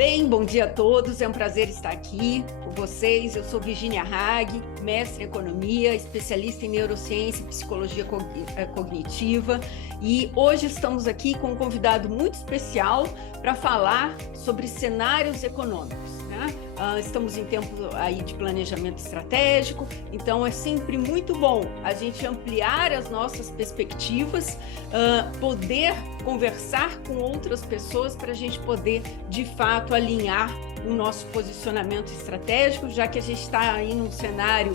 Bem, bom dia a todos, é um prazer estar aqui com vocês. Eu sou Virginia Hag, mestre em economia, especialista em neurociência e psicologia cognitiva, e hoje estamos aqui com um convidado muito especial para falar sobre cenários econômicos, né? Estamos em tempo aí de planejamento estratégico, então é sempre muito bom a gente ampliar as nossas perspectivas, poder conversar com outras pessoas para a gente poder, de fato, alinhar o nosso posicionamento estratégico, já que a gente está aí num cenário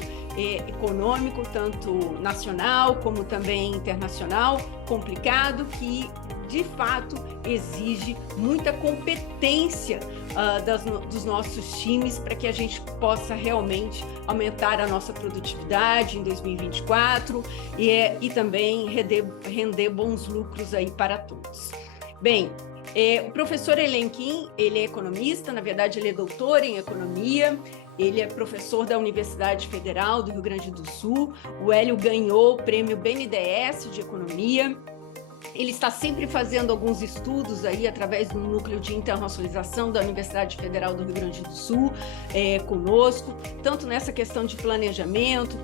econômico, tanto nacional como também internacional, complicado, que de fato exige muita competência dos nossos times para que a gente possa realmente aumentar a nossa produtividade em 2024 e também render bons lucros aí para todos. Bem, o professor Elenquim, ele é economista, na verdade ele é doutor em economia, ele é professor da Universidade Federal do Rio Grande do Sul, o Hélio ganhou o prêmio BNDES de economia. Ele está sempre fazendo alguns estudos aí através do Núcleo de Internacionalização da Universidade Federal do Rio Grande do Sul, conosco, tanto nessa questão de planejamento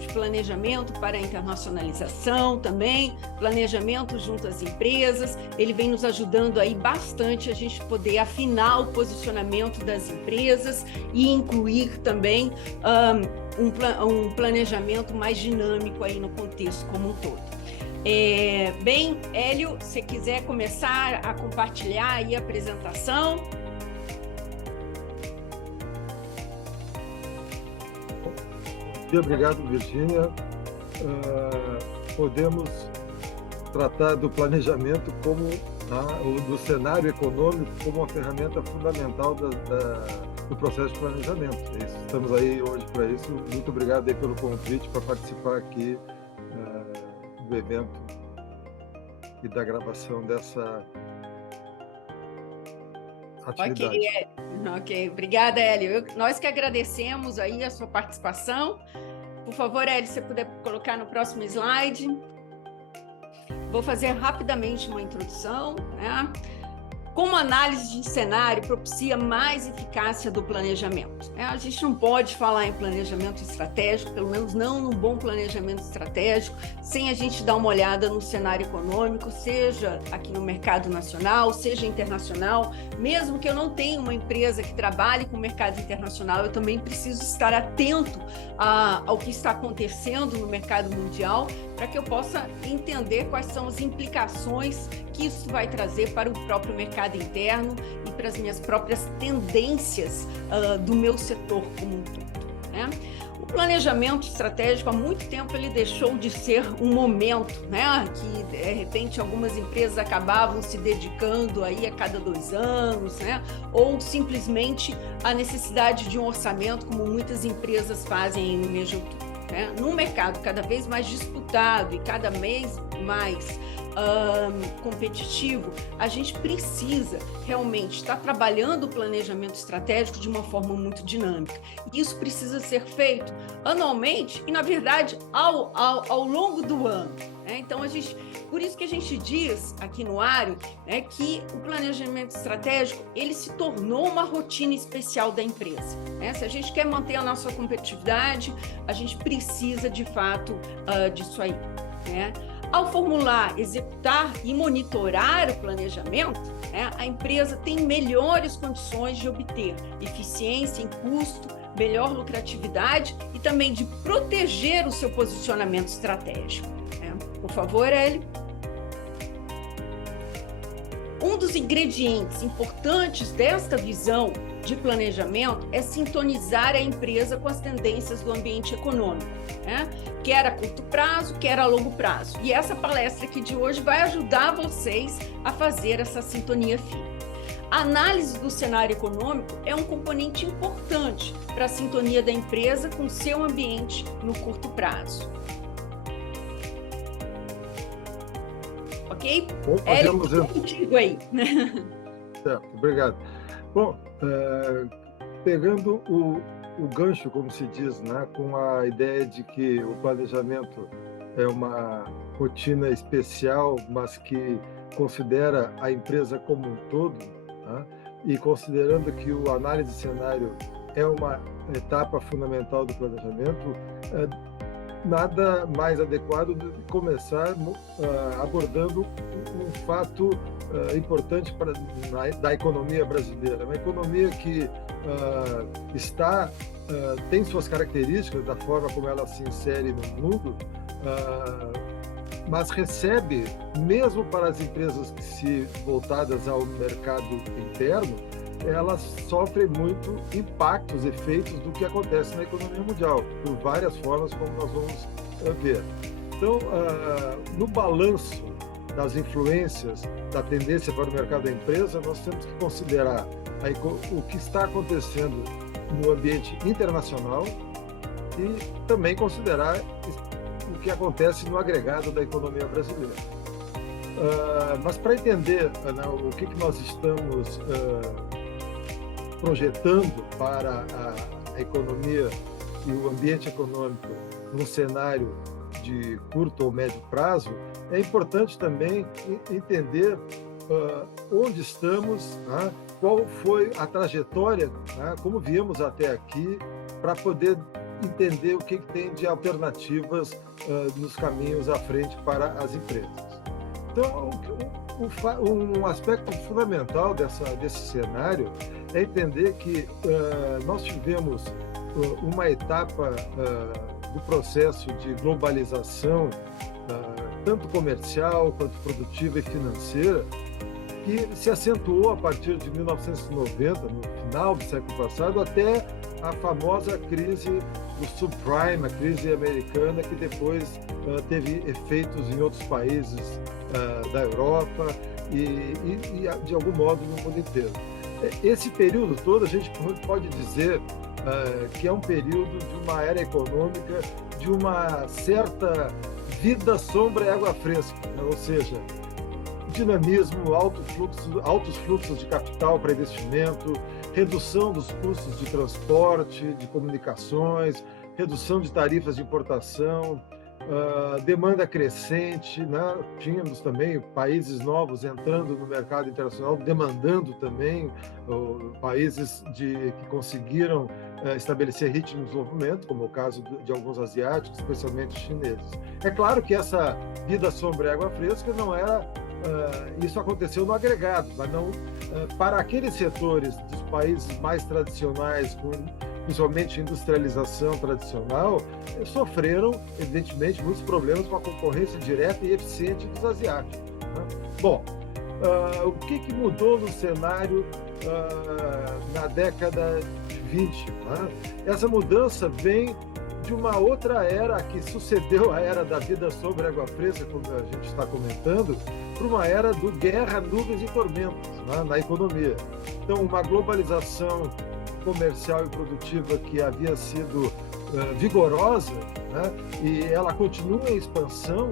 para a internacionalização também, planejamento junto às empresas. Ele vem nos ajudando aí bastante a gente poder afinar o posicionamento das empresas e incluir também um planejamento mais dinâmico aí no contexto como um todo. Bem, Hélio, se quiser começar a compartilhar aí a apresentação. Obrigado, Virginia. Podemos tratar do planejamento como do cenário econômico como uma ferramenta fundamental do processo de planejamento. Estamos aí hoje para isso. Muito obrigado aí pelo convite para participar aqui do evento e da gravação dessa atividade. Ok. Obrigada, Hélio. Nós que agradecemos aí a sua participação. Por favor, Hélio, se você puder colocar no próximo slide. Vou fazer rapidamente uma introdução, né? Como a análise de cenário propicia mais eficácia do planejamento? A gente não pode falar em planejamento estratégico, pelo menos não num bom planejamento estratégico, sem a gente dar uma olhada no cenário econômico, seja aqui no mercado nacional, seja internacional. Mesmo que eu não tenha uma empresa que trabalhe com o mercado internacional, eu também preciso estar atento ao que está acontecendo no mercado mundial, para que eu possa entender quais são as implicações que isso vai trazer para o próprio mercado interno e para as minhas próprias tendências do meu setor como um todo, né? O planejamento estratégico, há muito tempo, ele deixou de ser um momento, né, que, de repente, algumas empresas acabavam se dedicando aí a cada 2 anos, né, ou simplesmente a necessidade de um orçamento, como muitas empresas fazem no mês de outubro. Num mercado cada vez mais disputado e cada vez mais competitivo, a gente precisa realmente estar trabalhando o planejamento estratégico de uma forma muito dinâmica. Isso precisa ser feito anualmente e, na verdade, ao longo do ano. Então, por isso que a gente diz aqui no Ário, que o planejamento estratégico ele se tornou uma rotina especial da empresa. Se a gente quer manter a nossa competitividade, a gente precisa, de fato, disso aí. Ao formular, executar e monitorar o planejamento, a empresa tem melhores condições de obter eficiência em custo, melhor lucratividade e também de proteger o seu posicionamento estratégico. Por favor, Hélio. Um dos ingredientes importantes desta visão de planejamento é sintonizar a empresa com as tendências do ambiente econômico, quer a curto prazo, quer a longo prazo. E essa palestra aqui de hoje vai ajudar vocês a fazer essa sintonia fina. A análise do cenário econômico é um componente importante para a sintonia da empresa com o seu ambiente no curto prazo. Ok? Hélio, contigo aí. Certo, obrigado. Bom, pegando o gancho, como se diz, com a ideia de que o planejamento é uma rotina especial, mas que considera a empresa como um todo, e considerando que a análise de cenário é uma etapa fundamental do planejamento, nada mais adequado do que começar abordando um fato importante da economia brasileira. Uma economia que tem suas características da forma como ela se insere no mundo, mas recebe, mesmo para as empresas que se voltadas ao mercado interno, elas sofrem muito impactos, efeitos do que acontece na economia mundial, por várias formas, como nós vamos ver. Então, no balanço das influências da tendência para o mercado da empresa, nós temos que considerar o que está acontecendo no ambiente internacional e também considerar o que acontece no agregado da economia brasileira. Mas para entender o que nós estamos projetando para a economia e o ambiente econômico num cenário de curto ou médio prazo, é importante também entender onde estamos, qual foi a trajetória, como viemos até aqui, para poder entender o que tem de alternativas nos caminhos à frente para as empresas. Então, um aspecto fundamental desse cenário é entender que nós tivemos uma etapa do processo de globalização, tanto comercial quanto produtiva e financeira, que se acentuou a partir de 1990, no final do século passado, até a famosa crise do subprime, a crise americana, que depois teve efeitos em outros países da Europa e, de algum modo, no mundo inteiro. Esse período todo, a gente pode dizer que é um período de uma era econômica, de uma certa vida sombra e água fresca, né? Ou seja, dinamismo, altos fluxos de capital para investimento, redução dos custos de transporte, de comunicações, redução de tarifas de importação, demanda crescente, né? Tínhamos também países novos entrando no mercado internacional, demandando também, países que conseguiram estabelecer ritmo de desenvolvimento, como é o caso de alguns asiáticos, especialmente chineses. É claro que essa vida sombra e água fresca não era... isso aconteceu no agregado, mas não para aqueles setores dos países mais tradicionais, principalmente industrialização tradicional, sofreram, evidentemente, muitos problemas com a concorrência direta e eficiente dos asiáticos, né? Bom, o que mudou no cenário na década de 20? Né? Essa mudança vem de uma outra era que sucedeu a era da vida sobre água fresca, como a gente está comentando, para uma era do guerra, nuvens e tormentas, né, na economia. Então, uma globalização comercial e produtiva que havia sido vigorosa, né, e ela continua em expansão,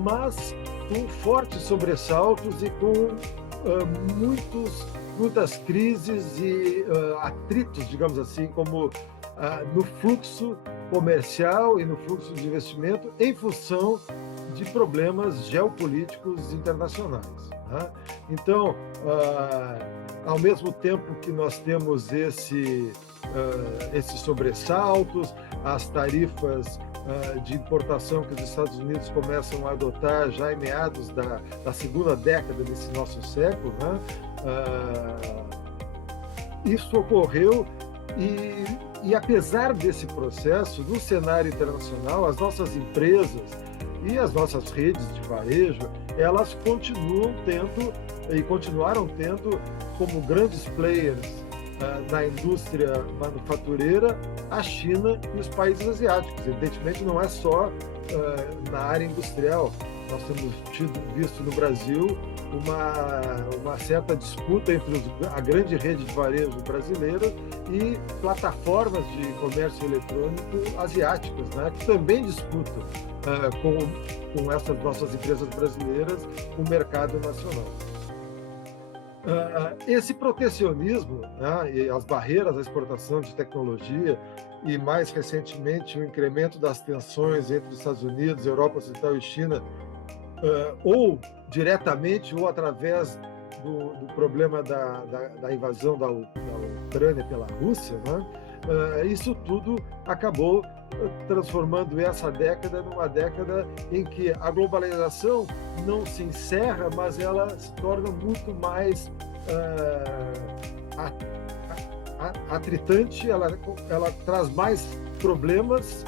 mas com fortes sobressaltos e com muitas crises e atritos, digamos assim, como no fluxo comercial e no fluxo de investimento em função de problemas geopolíticos internacionais, né? Então, ao mesmo tempo que nós temos esses sobressaltos, as tarifas de importação que os Estados Unidos começam a adotar já em meados da segunda década desse nosso século, né? Isso ocorreu e apesar desse processo, no cenário internacional, as empresas e as nossas redes de varejo, elas continuaram tendo como grandes players na indústria manufatureira a China e os países asiáticos. Evidentemente, não é só na área industrial. Nós temos visto no Brasil uma certa disputa entre a grande rede de varejo brasileira e plataformas de comércio eletrônico asiáticas, né, que também disputam com essas nossas empresas brasileiras o mercado nacional. Esse protecionismo, né, e as barreiras à exportação de tecnologia e, mais recentemente, o incremento das tensões entre os Estados Unidos, Europa Ocidental e China, ou diretamente ou através do problema da invasão da Ucrânia pela Rússia, né? Isso tudo acabou transformando essa década numa década em que a globalização não se encerra, mas ela se torna muito mais atritante, ela traz mais problemas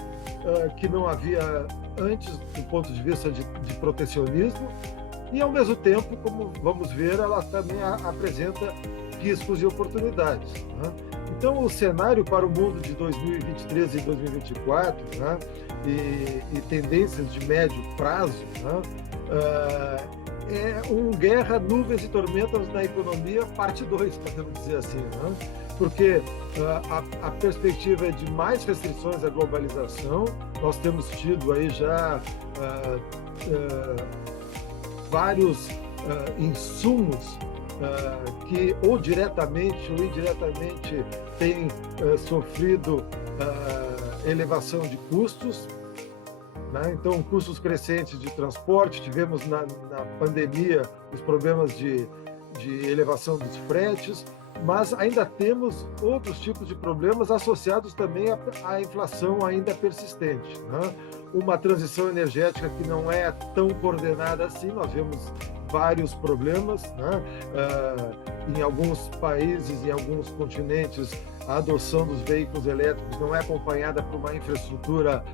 que não havia antes do ponto de vista de protecionismo, e ao mesmo tempo, como vamos ver, ela também apresenta riscos e oportunidades, né? Então, o cenário para o mundo de 2023 e 2024, né, e tendências de médio prazo, né, é guerra, nuvens e tormentas na economia, parte 2, podemos dizer assim, né? Porque a perspectiva é de mais restrições à globalização. Nós temos tido aí já vários insumos que ou diretamente ou indiretamente têm sofrido elevação de custos, né? Então, custos crescentes de transporte. Tivemos na pandemia os problemas de elevação dos fretes, mas ainda temos outros tipos de problemas associados também à inflação ainda persistente, né? Uma transição energética que não é tão coordenada assim. Nós vemos vários problemas, né? Em alguns países, em alguns continentes, a adoção dos veículos elétricos não é acompanhada por uma infraestrutura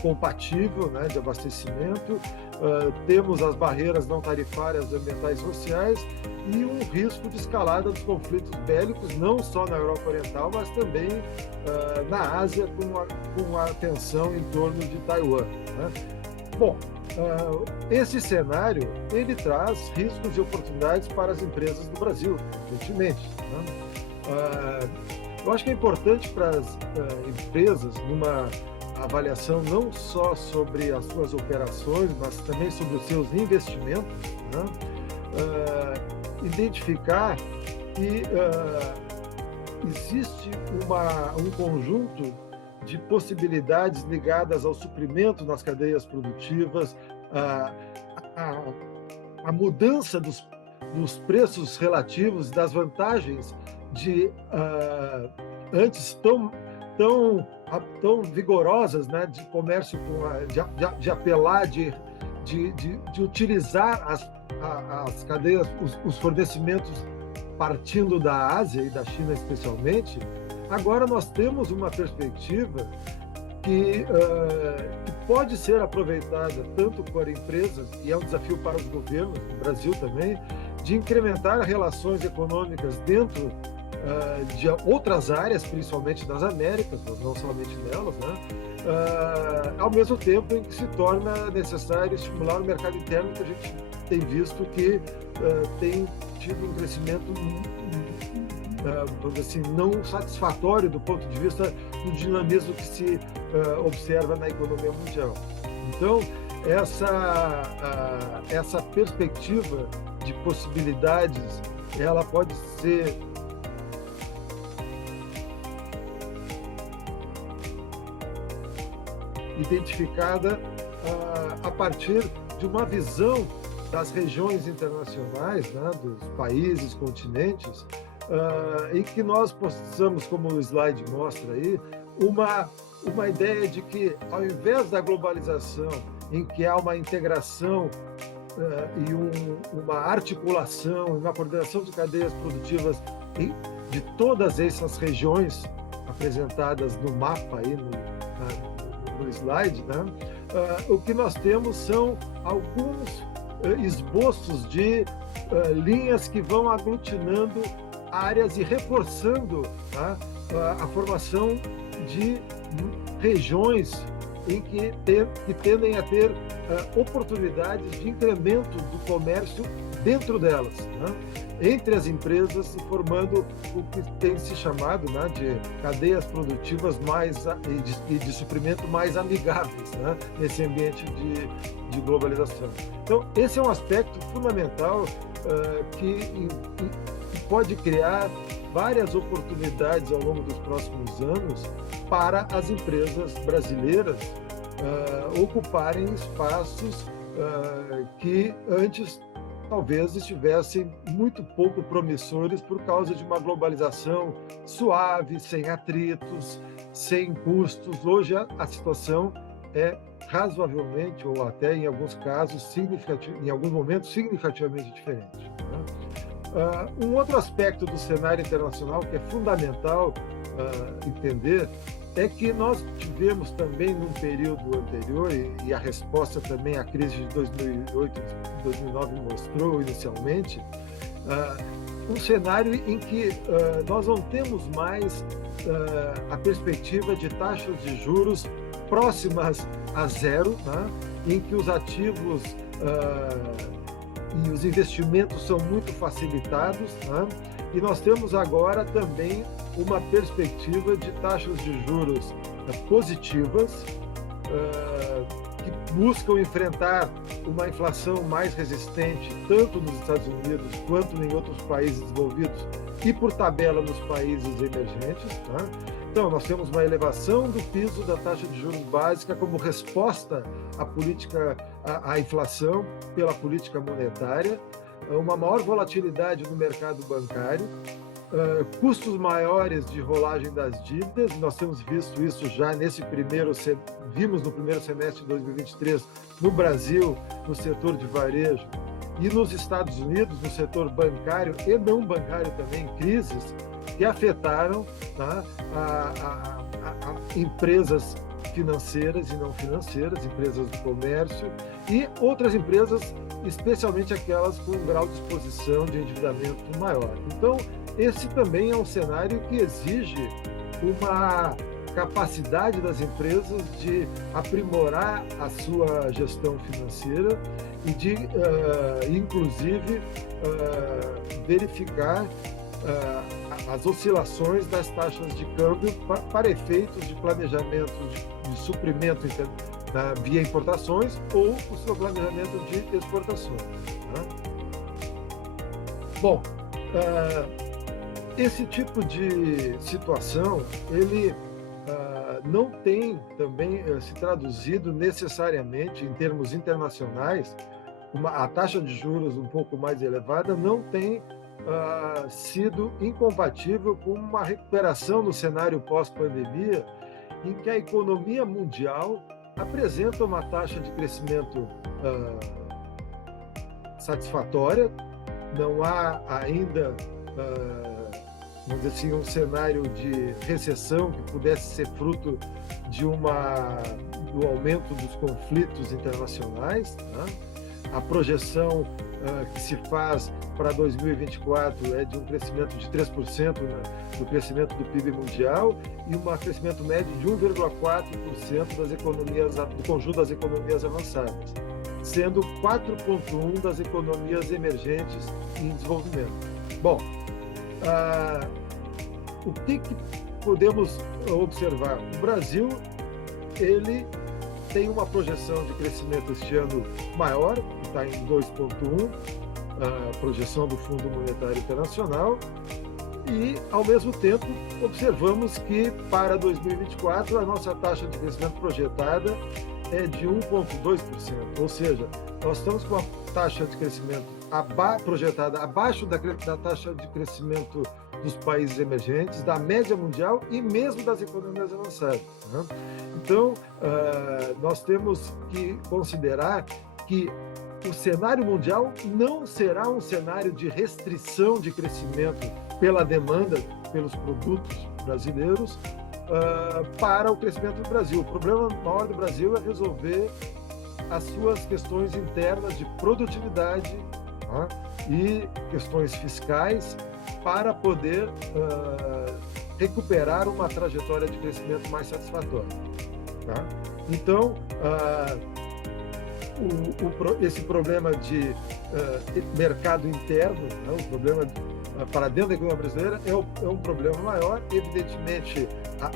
compatível, né, de abastecimento. Temos as barreiras não tarifárias ambientais e sociais e um risco de escalada dos conflitos bélicos, não só na Europa Oriental, mas também na Ásia, com a tensão em torno de Taiwan, né? Bom, esse cenário ele traz riscos e oportunidades para as empresas do Brasil, evidentemente, né? Eu acho que é importante para as empresas, numa avaliação não só sobre as suas operações, mas também sobre os seus investimentos, né? Identificar que existe um conjunto de possibilidades ligadas ao suprimento nas cadeias produtivas, a mudança dos preços relativos, das vantagens de antes tão vigorosas, né, de comércio, de apelar, de utilizar as cadeias, os fornecimentos partindo da Ásia e da China especialmente. Agora nós temos uma perspectiva que pode ser aproveitada tanto por empresas, e é um desafio para os governos, no Brasil também, de incrementar relações econômicas dentro de outras áreas, principalmente das Américas, mas não somente delas, né? Ao mesmo tempo em que se torna necessário estimular o mercado interno, que a gente tem visto que tem tido um crescimento assim, não satisfatório do ponto de vista do dinamismo que se observa na economia mundial. Então, essa perspectiva de possibilidades, ela pode ser identificada a partir de uma visão das regiões internacionais, né, dos países, continentes, em que nós possamos, como o slide mostra aí, uma ideia de que, ao invés da globalização, em que há uma integração e uma articulação, uma coordenação de cadeias produtivas de todas essas regiões apresentadas no mapa aí, no slide, né? O que nós temos são alguns esboços de linhas que vão aglutinando áreas e reforçando, tá, a formação de regiões em que tendem a ter oportunidades de incremento do comércio dentro delas, né, entre as empresas, formando o que tem se chamado, né, de cadeias produtivas e de suprimento mais amigáveis, né, nesse ambiente de globalização. Então, esse é um aspecto fundamental que pode criar várias oportunidades ao longo dos próximos anos para as empresas brasileiras ocuparem espaços que antes talvez estivessem muito pouco promissores por causa de uma globalização suave, sem atritos, sem custos. Hoje a situação é razoavelmente, ou até em alguns casos, em alguns momentos, significativamente diferente, né? Um outro aspecto do cenário internacional que é fundamental entender é que nós tivemos também num período anterior, e a resposta também à crise de 2008 e 2009 mostrou inicialmente, um cenário em que nós não temos mais a perspectiva de taxas de juros próximas a zero, né? Em que os ativos e os investimentos são muito facilitados, né? E nós temos agora também uma perspectiva de taxas de juros positivas, que buscam enfrentar uma inflação mais resistente, tanto nos Estados Unidos quanto em outros países desenvolvidos e, por tabela, nos países emergentes, tá? Então, nós temos uma elevação do piso da taxa de juros básica como resposta à inflação pela política monetária, uma maior volatilidade no mercado bancário, custos maiores de rolagem das dívidas. Nós temos visto isso já vimos no primeiro semestre de 2023 no Brasil, no setor de varejo, e nos Estados Unidos, no setor bancário e não bancário também, crises que afetaram, tá, empresas financeiras e não financeiras, empresas do comércio e outras empresas, especialmente aquelas com um grau de exposição de endividamento maior. Então, esse também é um cenário que exige uma capacidade das empresas de aprimorar a sua gestão financeira e de, inclusive, verificar as oscilações das taxas de câmbio para efeitos de planejamento de suprimento via importações ou o seu planejamento de exportações, né? Bom, esse tipo de situação, ele não tem também se traduzido necessariamente em termos internacionais. A taxa de juros um pouco mais elevada não tem sido incompatível com uma recuperação no cenário pós-pandemia, em que a economia mundial apresenta uma taxa de crescimento satisfatória. Não há ainda, vamos dizer assim, um cenário de recessão que pudesse ser fruto do aumento dos conflitos internacionais, né? A projeção que se faz para 2024 é de um crescimento de 3% do crescimento do PIB mundial e um crescimento médio de 1,4% do conjunto das economias avançadas, sendo 4,1% das economias emergentes em desenvolvimento. Bom, o que podemos observar? O Brasil, ele tem uma projeção de crescimento este ano maior, que está em 2,1%, a projeção do Fundo Monetário Internacional, e, ao mesmo tempo, observamos que, para 2024, a nossa taxa de crescimento projetada é de 1,2%, ou seja, nós estamos com a taxa de crescimento projetada abaixo da taxa de crescimento dos países emergentes, da média mundial e mesmo das economias avançadas, né? Então, nós temos que considerar que o cenário mundial não será um cenário de restrição de crescimento pela demanda pelos produtos brasileiros para o crescimento do Brasil. O problema maior do Brasil é resolver as suas questões internas de produtividade, né, e questões fiscais para poder recuperar uma trajetória de crescimento mais satisfatória, tá? Então, esse problema de mercado interno, né, o problema para dentro da economia brasileira é um problema maior. Evidentemente,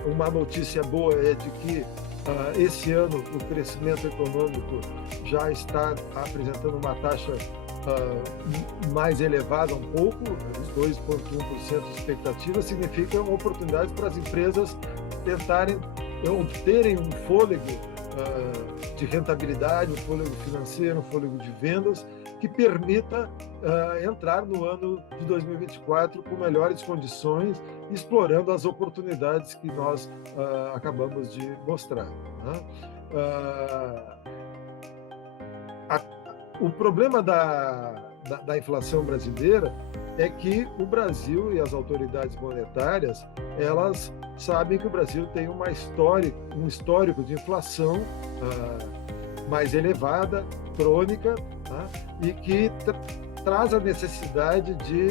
uma notícia boa é de que esse ano o crescimento econômico já está apresentando uma taxa mais elevada um pouco, os 2,1% de expectativa significam oportunidades para as empresas tentarem obterem um fôlego de rentabilidade, um fôlego financeiro, um fôlego de vendas que permita entrar no ano de 2024 com melhores condições, explorando as oportunidades que nós acabamos de mostrar, né? O problema da inflação brasileira é que o Brasil e as autoridades monetárias, elas sabem que o Brasil tem um histórico de inflação mais elevada, crônica, né? E que traz a necessidade de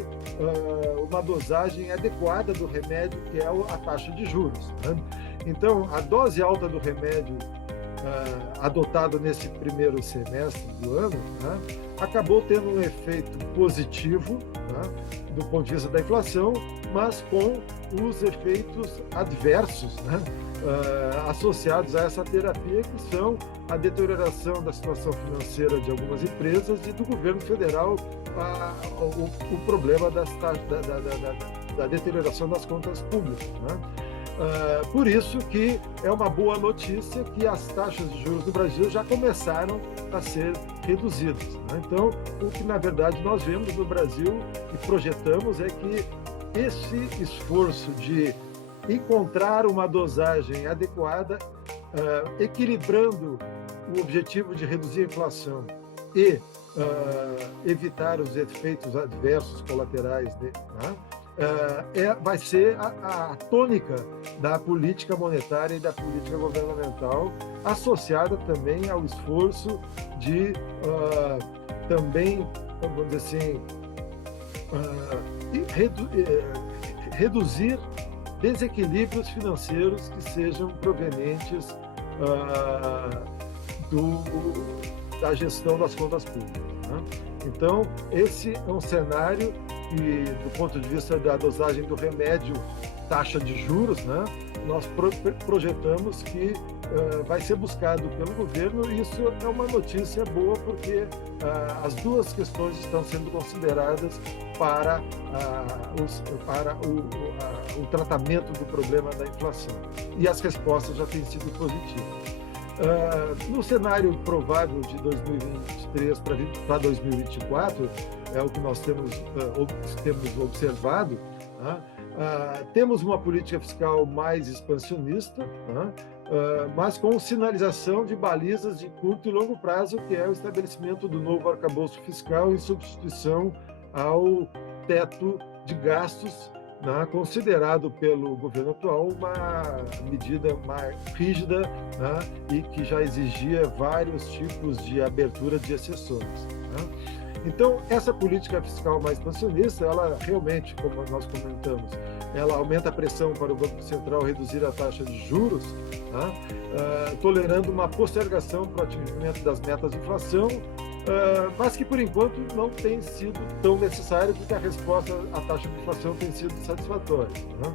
uma dosagem adequada do remédio, que é a taxa de juros, né? Então, a dose alta do remédio adotado nesse primeiro semestre do ano, né, acabou tendo um efeito positivo, né, do ponto de vista da inflação, mas com os efeitos adversos, né, associados a essa terapia, que são a deterioração da situação financeira de algumas empresas e do governo federal, o problema da deterioração das contas públicas, né? Por isso que é uma boa notícia que as taxas de juros do Brasil já começaram a ser reduzidas, né? Então, o que na verdade nós vemos no Brasil e projetamos é que esse esforço de encontrar uma dosagem adequada, equilibrando o objetivo de reduzir a inflação e evitar os efeitos adversos colaterais, né? Vai ser a tônica da política monetária e da política governamental, associada também ao esforço de também, vamos dizer assim, reduzir desequilíbrios financeiros que sejam provenientes da gestão das contas públicas, né? Então, esse é um cenário que, do ponto de vista da dosagem do remédio, taxa de juros, né, nós projetamos que vai ser buscado pelo governo, e isso é uma notícia boa, porque as duas questões estão sendo consideradas para o tratamento do problema da inflação, e as respostas já têm sido positivas. No cenário provável de 2023 para 2024, é o que nós temos observado, né? Temos uma política fiscal mais expansionista, né? Mas com sinalização de balizas de curto e longo prazo, que é o estabelecimento do novo arcabouço fiscal em substituição ao teto de gastos, né, considerado pelo governo atual uma medida mais rígida, né, e que já exigia vários tipos de abertura de exceções, né? Então, essa política fiscal mais expansionista, ela realmente, como nós comentamos, ela aumenta a pressão para o Banco Central reduzir a taxa de juros, né, tolerando uma postergação para o atingimento das metas de inflação, mas que, por enquanto, não tem sido tão necessário, porque a resposta à taxa de inflação tem sido satisfatória, né?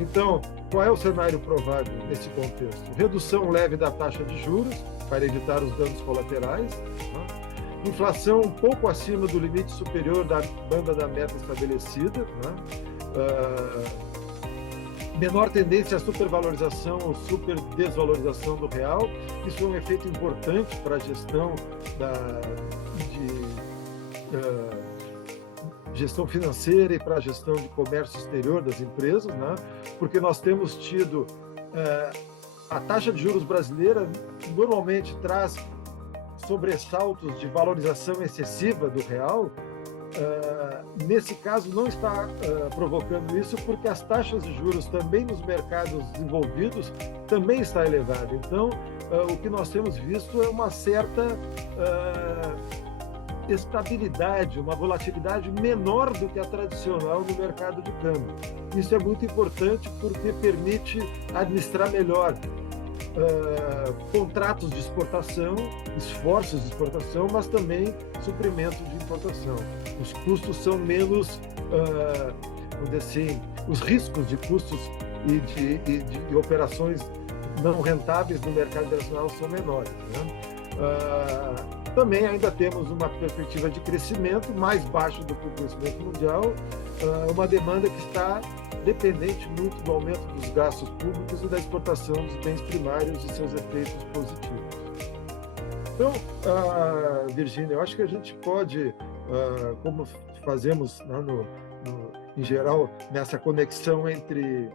Então, qual é o cenário provável nesse contexto? Redução leve da taxa de juros, para evitar os danos colaterais, né? Inflação um pouco acima do limite superior da banda da meta estabelecida, né? Menor tendência à supervalorização ou superdesvalorização do real. Isso é um efeito importante para a gestão gestão financeira e para a gestão de comércio exterior das empresas, né? Porque nós temos tido a taxa de juros brasileira normalmente traz sobressaltos de valorização excessiva do real. Nesse caso não está provocando isso, porque as taxas de juros também nos mercados desenvolvidos também está elevada. Então, o que nós temos visto é uma certa estabilidade, uma volatilidade menor do que a tradicional no mercado de câmbio. Isso é muito importante porque permite administrar melhor contratos de exportação, esforços de exportação, mas também suprimento de importação. Os custos são menos, vamos dizer assim, os riscos de custos e de operações não rentáveis no mercado internacional são menores, né? Também ainda temos uma perspectiva de crescimento mais baixo do que o crescimento mundial, uma demanda que está dependente muito do aumento dos gastos públicos e da exportação dos bens primários e seus efeitos positivos. Então, Virgínia, eu acho que a gente pode como fazemos, né, em geral, nessa conexão entre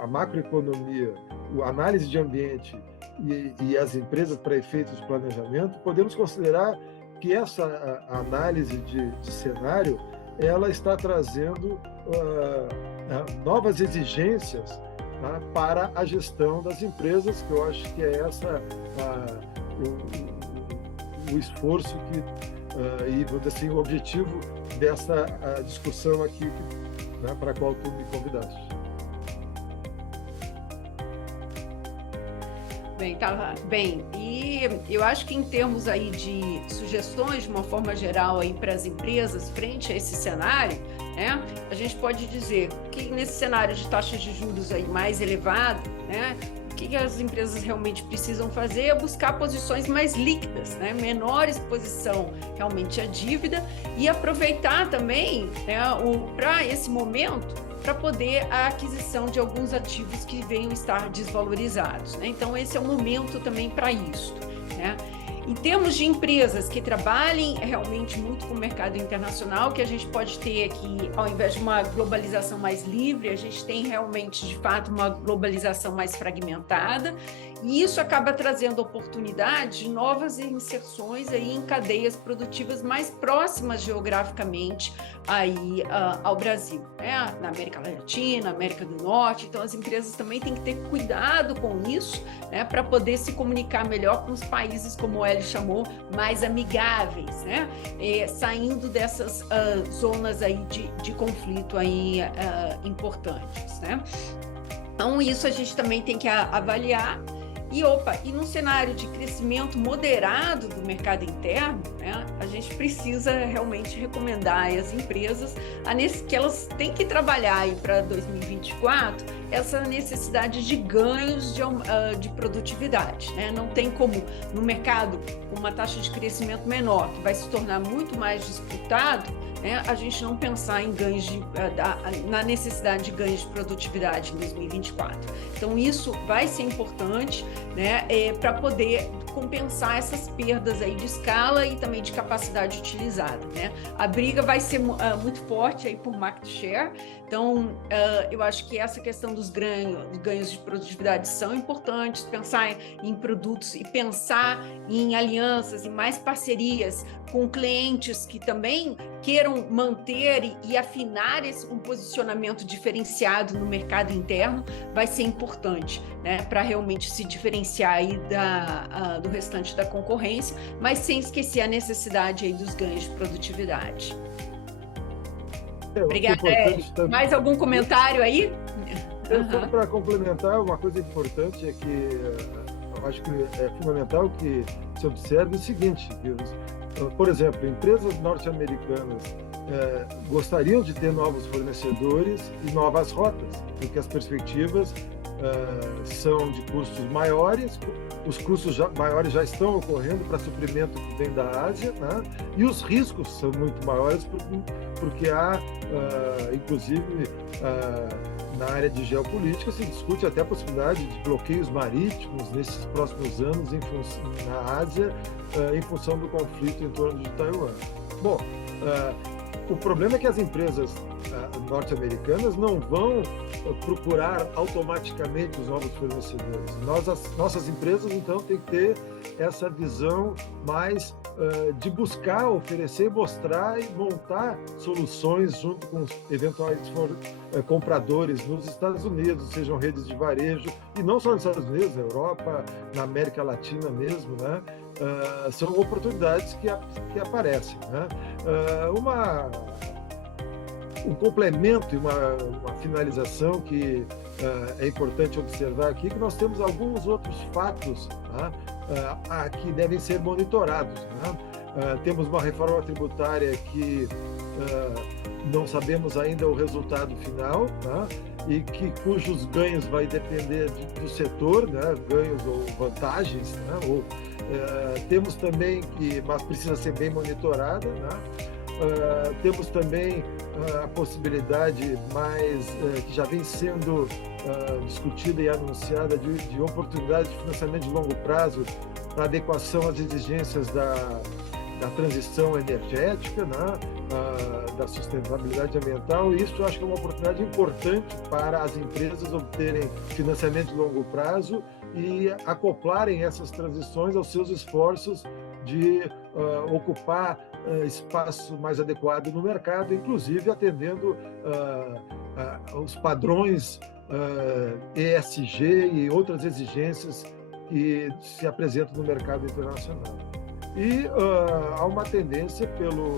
a macroeconomia, a análise de ambiente e as empresas para efeitos de planejamento, podemos considerar que essa análise de cenário ela está trazendo novas exigências, tá, para a gestão das empresas, que eu acho que é essa o esforço e assim, o objetivo dessa discussão aqui, né, para a qual tu me convidaste. Bem, e eu acho que em termos aí de sugestões, de uma forma geral, aí para as empresas frente a esse cenário, né, a gente pode dizer que nesse cenário de taxas de juros aí mais elevado, né, o que as empresas realmente precisam fazer é buscar posições mais líquidas, né, menor exposição realmente à dívida e aproveitar também, né, para esse momento, para poder a aquisição de alguns ativos que venham estar desvalorizados, né? Então, esse é o momento também para isso, né? Em termos de empresas que trabalhem realmente muito com o mercado internacional, o que a gente pode ter aqui, ao invés de uma globalização mais livre, a gente tem realmente, de fato, uma globalização mais fragmentada, e isso acaba trazendo oportunidade de novas inserções aí em cadeias produtivas mais próximas geograficamente aí, ao Brasil, né? Na América Latina, América do Norte. Então, as empresas também têm que ter cuidado com isso, né, para poder se comunicar melhor com os países, como o Hélio chamou, mais amigáveis, né? Saindo dessas zonas aí de conflito aí, importantes, né? Então, isso a gente também tem que avaliar. E num cenário de crescimento moderado do mercado interno, né, a gente precisa realmente recomendar às empresas que elas têm que trabalhar aí para 2024 essa necessidade de ganhos de produtividade, né? Não tem como, no mercado com uma taxa de crescimento menor, que vai se tornar muito mais disputado, né, a gente não pensar em ganhos na necessidade de ganhos de produtividade em 2024. Então, isso vai ser importante, né, para poder compensar essas perdas aí de escala e também de capacidade utilizada, né? A briga vai ser muito forte aí por market share. Então, eu acho que essa questão dos ganhos de produtividade são importantes, pensar em produtos e pensar em alianças e mais parcerias com clientes que também queiram manter e afinar um posicionamento diferenciado no mercado interno vai ser importante, né, para realmente se diferenciar aí do restante da concorrência, mas sem esquecer a necessidade aí dos ganhos de produtividade. Obrigada. Mais algum comentário aí? Só para complementar, uma coisa importante é que eu acho que é fundamental que se observe o seguinte: por exemplo, empresas norte-americanas gostariam de ter novos fornecedores e novas rotas, porque as perspectivas são de custos maiores, os custos maiores já estão ocorrendo para suprimento que vem da Ásia, né? E os riscos são muito maiores porque há, inclusive, na área de geopolítica se discute até a possibilidade de bloqueios marítimos nesses próximos anos na Ásia, em função do conflito em torno de Taiwan. Bom, o problema é que as empresas norte-americanas não vão procurar automaticamente os novos fornecedores. Nossas empresas, então, têm que ter essa visão mais de buscar, oferecer, mostrar e montar soluções junto com os eventuais compradores nos Estados Unidos, sejam redes de varejo, e não só nos Estados Unidos, na Europa, na América Latina mesmo, né? São oportunidades que aparecem, né? Um complemento e uma finalização que é importante observar aqui, que nós temos alguns outros fatos, né, que devem ser monitorados, né? Temos uma reforma tributária que não sabemos ainda o resultado final, né, e cujos ganhos vai depender do setor, né, ganhos ou vantagens, né, temos também mas precisa ser bem monitorada, né? Temos também a possibilidade que já vem sendo discutida e anunciada de oportunidades de financiamento de longo prazo para adequação às exigências da da transição energética, né, da sustentabilidade ambiental, e isso eu acho que é uma oportunidade importante para as empresas obterem financiamento de longo prazo e acoplarem essas transições aos seus esforços de ocupar espaço mais adequado no mercado, inclusive atendendo os padrões ESG e outras exigências que se apresentam no mercado internacional. E há uma tendência, pelo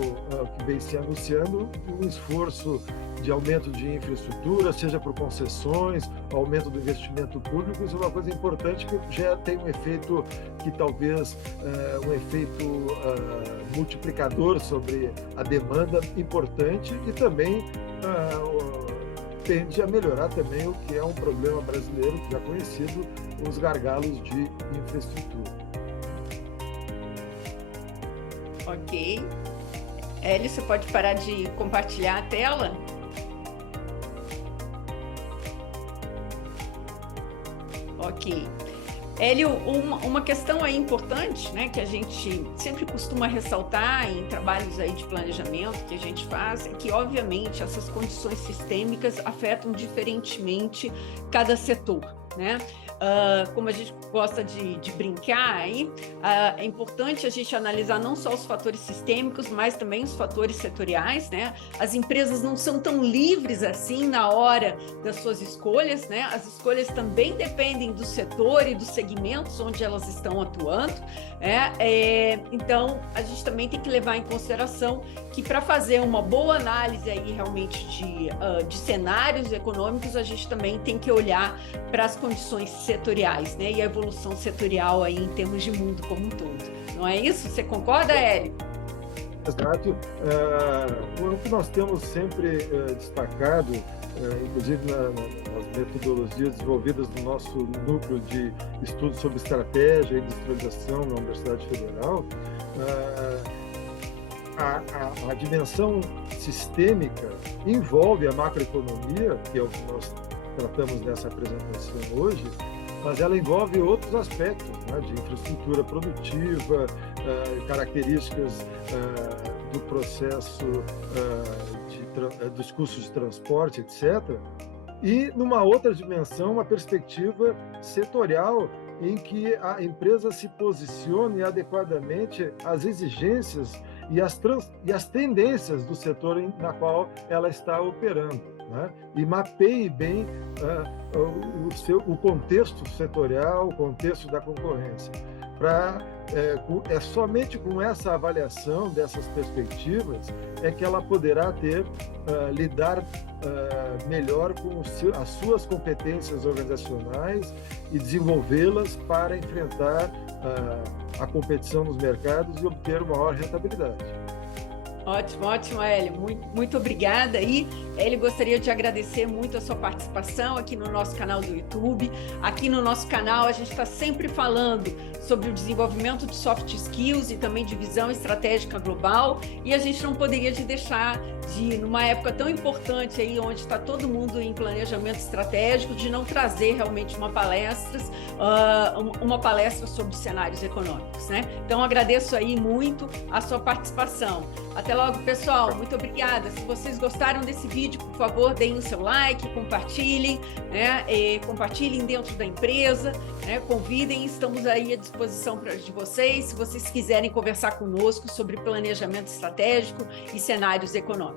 que vem se anunciando, um esforço de aumento de infraestrutura, seja por concessões, aumento do investimento público. Isso é uma coisa importante que já tem um efeito que talvez um efeito multiplicador sobre a demanda importante e também tende a melhorar também o que é um problema brasileiro já conhecido, os gargalos de infraestrutura. Ok. Hélio, você pode parar de compartilhar a tela? Ok. Hélio, uma questão aí importante, né, que a gente sempre costuma ressaltar em trabalhos aí de planejamento que a gente faz, é que, obviamente, essas condições sistêmicas afetam diferentemente cada setor, né? Como a gente gosta de brincar aí, é importante a gente analisar não só os fatores sistêmicos, mas também os fatores setoriais, né? As empresas não são tão livres assim na hora das suas escolhas, né? As escolhas também dependem do setor e dos segmentos onde elas estão atuando, né? Então, a gente também tem que levar em consideração que para fazer uma boa análise aí realmente de cenários econômicos, a gente também tem que olhar para as condições setoriais, né? E a evolução setorial aí em termos de mundo como um todo. Não é isso? Você concorda, Hélio? Exato. O que nós temos sempre destacado, inclusive nas metodologias desenvolvidas no nosso núcleo de estudos sobre estratégia e industrialização na Universidade Federal, a dimensão sistêmica envolve a macroeconomia, que é o que nós tratamos nessa apresentação hoje, mas ela envolve outros aspectos, né, de infraestrutura produtiva, características do processo dos custos de transporte, etc. E, numa outra dimensão, uma perspectiva setorial em que a empresa se posicione adequadamente às exigências e às tendências do setor na qual ela está operando, né? E mapeie bem o contexto setorial, o contexto da concorrência. É somente com essa avaliação dessas perspectivas é que ela poderá lidar melhor com as suas competências organizacionais e desenvolvê-las para enfrentar a competição nos mercados e obter maior rentabilidade. Ótimo, ótimo, Hélio. Muito obrigada. E, Hélio, gostaria de agradecer muito a sua participação aqui no nosso canal do YouTube. Aqui no nosso canal, a gente está sempre falando sobre o desenvolvimento de soft skills e também de visão estratégica global. E a gente não poderia deixar numa época tão importante aí, onde está todo mundo em planejamento estratégico, de não trazer realmente uma palestra sobre cenários econômicos, né? Então, agradeço aí muito a sua participação. Até logo, pessoal. Muito obrigada. Se vocês gostaram desse vídeo, por favor, deem o seu like, compartilhem, né? Compartilhem dentro da empresa, né? Convidem, estamos aí à disposição de vocês, se vocês quiserem conversar conosco sobre planejamento estratégico e cenários econômicos.